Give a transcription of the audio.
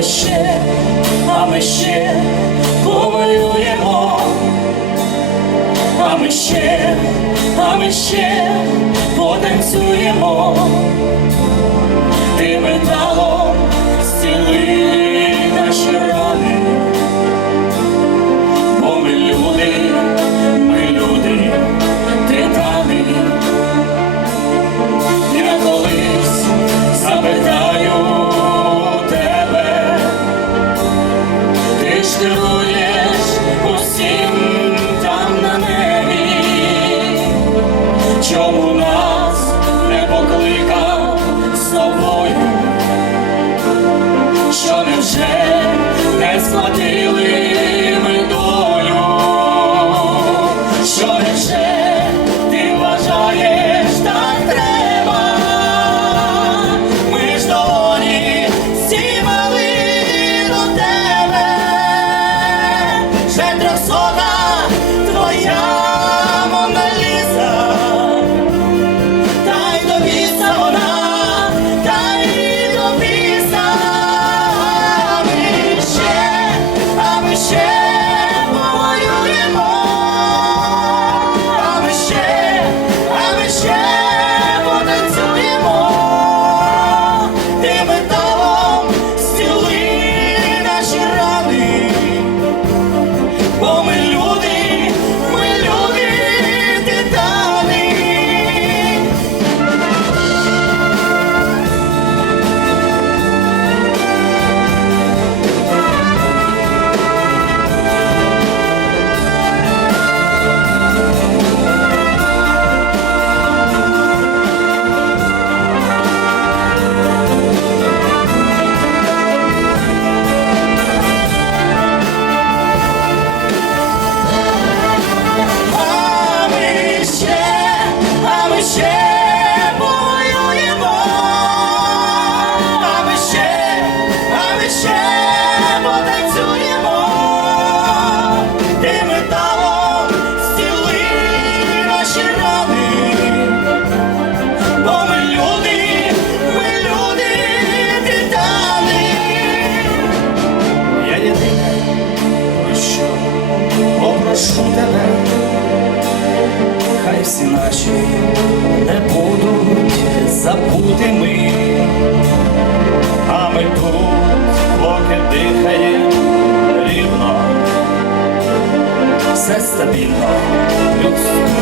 ми ще, а ми ще повоюємо, а ми ще, а ми ще потанцюємо. jeito. I'll be Diyos,